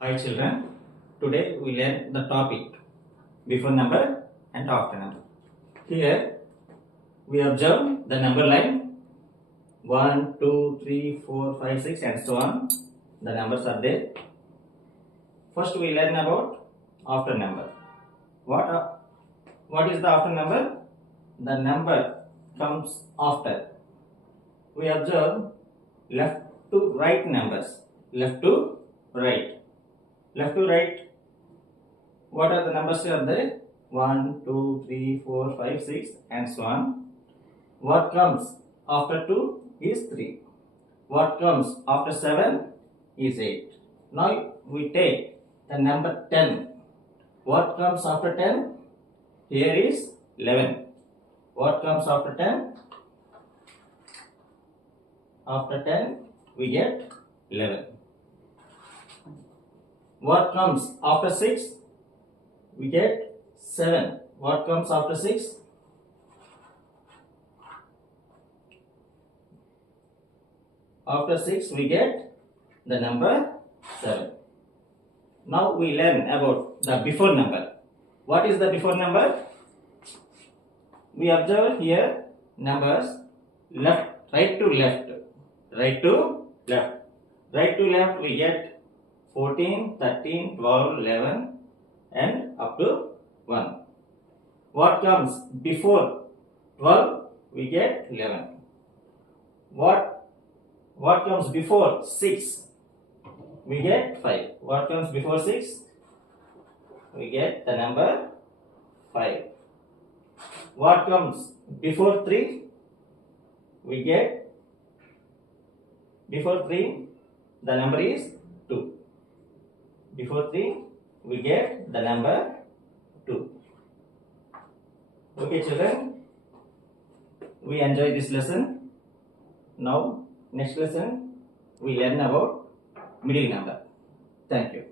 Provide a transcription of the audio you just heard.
Hi children, today we learn the topic before number and after number. Here we observe the number line 1, 2, 3, 4, 5, 6 and so on. The numbers are there. First we learn about after number. What is the after number? The number comes after. We observe left to right numbers. Left to right. Left to right, what are the numbers are there? 1, 2, 3, 4, 5, 6 and so on. What comes after 2 is 3. What comes after 7 is 8. Now we take the number 10. What comes after 10? Here is 11. What comes after 10? After 10 we get 11. What comes after 6? We get 7. What comes after 6? After 6 we get the number 7. Now we learn about the before number. What is the before number? We observe here numbers right to left. Right to left. Right to left we get 14, 13, 12, 11 and up to 1. What comes before 12? We get 11. What comes before 6? We get 5. What comes before 6? We get the number 5. What comes before 3? We get before 3 the number is 2. Before 3 we get the number 2. Okay children, we enjoy this lesson. Now next lesson we learn about middle number. Thank you.